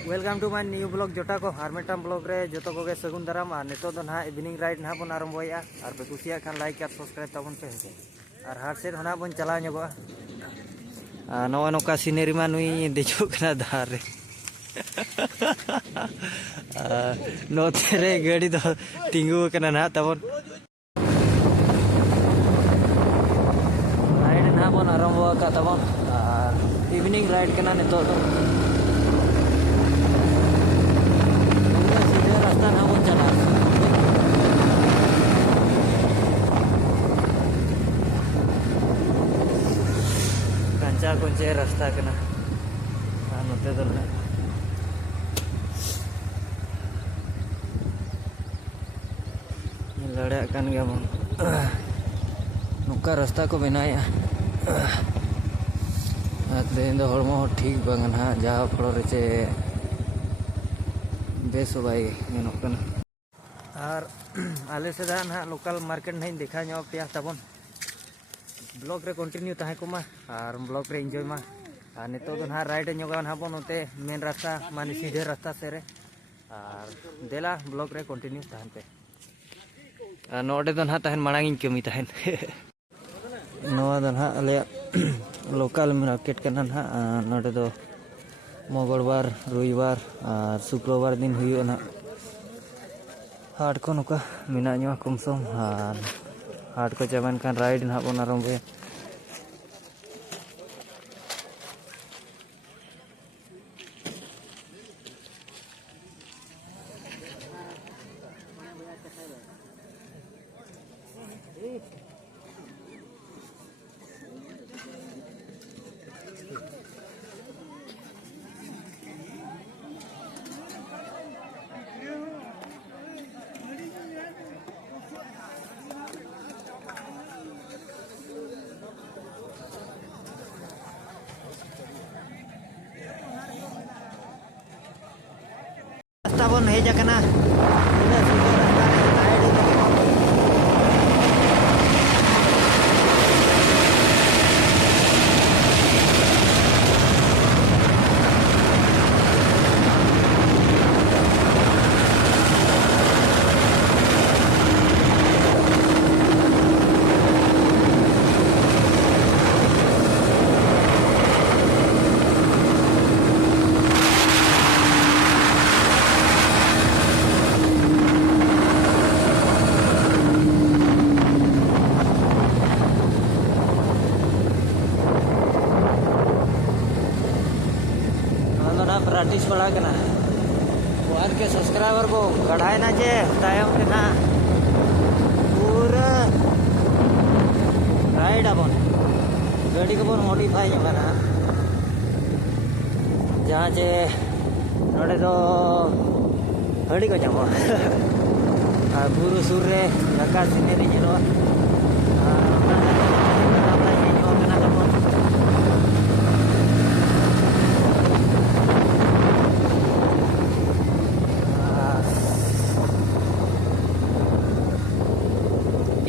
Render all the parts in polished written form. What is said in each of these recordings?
welcome to my new blog जोटा को हारमेटाम blog रे जो को सगुन दाराम और नितो दो ना इवनिंग राइड ना बन आरम्भया और पे कुसिया खान लाइक और सब्सक्राइब तबन पे और हाट सेट होना बन चला ᱧᱚᱜᱚᱜᱼᱟ नवा नौका सीनेरी मा नुई देजो कना धार रे नोते रे गाड़ी दो तिंगु कना ना तबन राइड ना बन आरम्भ का तबन और इवनिंग राइड कना नितो दो रास्ता ना बन चला कंचा कुंचे रास्ता कना नोते दो ना लड़े कान गया मन नुका रास्ता को बनाया तेन दो हड़मो ठीक बांगन हा जहाँ फलो रे बेस बाई गनोकन और आले से ना लोकल मार्केट नहीं देखा नो पे तबन ब्लॉग रे कंटिन्यू तहे को मा और ब्लॉग रे एंजॉय मा और नितो दो ना राइड ᱧᱚᱜᱟ ना बन ओते मेन रास्ता माने सीधे रास्ता से रे और देला ब्लॉग रे कंटिन्यू तहन पे नोडे दो ना तहन मांग कमी तहन नवा दो ना अले लोकल मार्केट कना ना नोडे दो मंगलवार रविवार और शुक्रवार दिन हुई ना हाट को नुका मिना ᱧᱚᱜ कमसम और हाट को चाबान खान राइड ना बन आरम्भे रास्ता बन हेज कना प्रैक्टिस बड़ा करना वन के सब्सक्राइबर को गढ़ाए ना चे तायम के ना पूरा राइड अपन गाड़ी को बहुत मॉडिफाई करना जहाँ चे नोड़े तो हड़ी को जामो बुरु सुर रे लका सीनेरी जेलो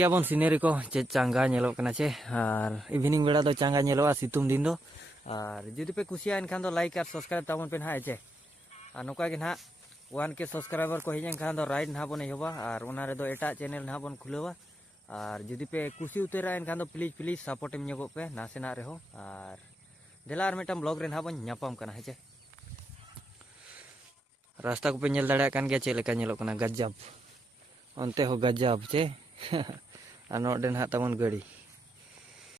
बन सीनेरी को चे चांगा नेलो कना चे और इवनिंग बेड़ा दो चांगा नेलोआ सितुम दिन दो और जुदी पे कुसिया एनखान दो लाइक और सब्सक्राइब ताबन पे ना चे और नोका के ना 1K सब्सक्राइबर को हेजन खान दो राइड ना बन एहोबा और उना रे दो एटा चैनल ना बन खुलेवा और जुदी पे कुसी उतेरा एनखान दो प्लीज प्लीज सपोर्ट एम ᱧᱚᱜᱚᱜ पे नासेना रे हो और देला और मेटा ब्लॉग रे ना बन ᱧᱟᱯᱟᱢ कना हेचे रास्ता को पे नेल दाड़ा कान गया चे लेका नेलो कना गजब ओनते हो गजब चे नोडे ना तमन गाड़ी